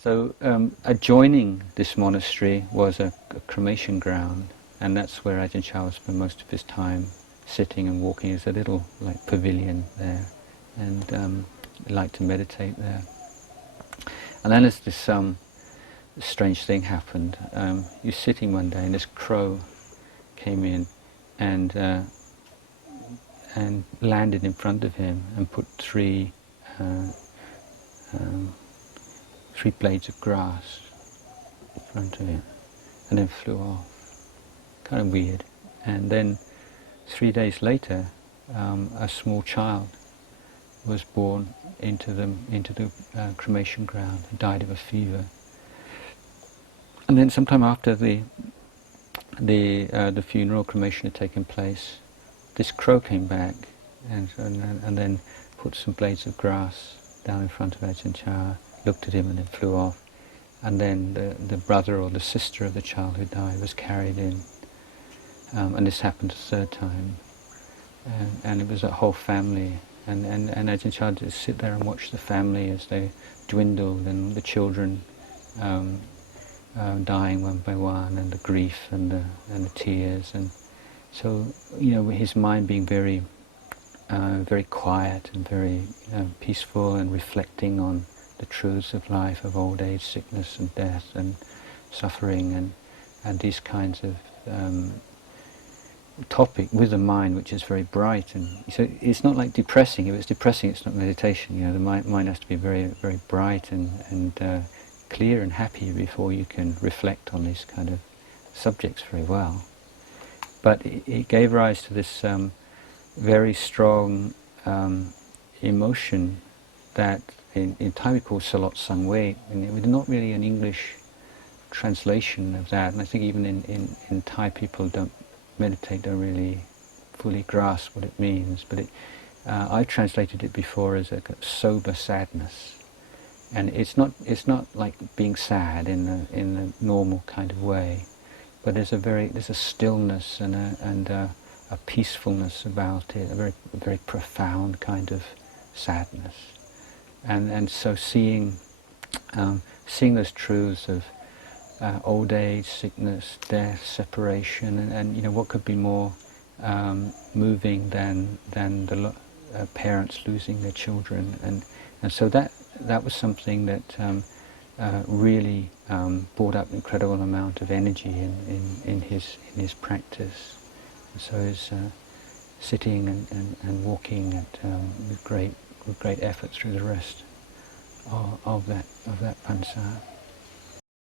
So adjoining this monastery was a cremation ground, and that's where Ajahn Chah would spend most of his time sitting and walking. There's a little like pavilion there, and he liked to meditate there. And then as this strange thing happened, he was sitting one day and this crow came in and landed in front of him and put three blades of grass in front of him, and then flew off. Kind of weird. And then 3 days later, a small child was born into the cremation ground and died of a fever. And then sometime after the funeral cremation had taken place, this crow came back and then put some blades of grass down in front of Ajahn Chah, looked at him and then flew off. And then the brother or the sister of the child who died was carried in. And this happened a third time. And it was a whole family. And Ajahn Chah just sit there and watch the family as they dwindled, and the children dying one by one, and the grief and the tears. And so, his mind being very quiet and very peaceful, and reflecting on the truths of life, of old age, sickness and death and suffering, and these kinds of topic with a mind which is very bright. And so it's not like depressing. If it's depressing, it's not meditation. The mind has to be very, very bright and clear and happy before you can reflect on these kind of subjects very well. But it gave rise to this very strong emotion that in Thai we call Salot Sangwe, and it was not really an English translation of that. And I think even in Thai people don't really fully grasp what it means. But I translated it before as a sober sadness. And it's not like being sad in the normal kind of way, but there's a stillness and a peacefulness about it, a very profound kind of sadness. And so seeing those truths of old age, sickness, death, separation, and what could be more moving than the parents losing their children, and so that was something that really brought up an incredible amount of energy in his practice. And so his sitting and walking with great effort through the rest of that pansa.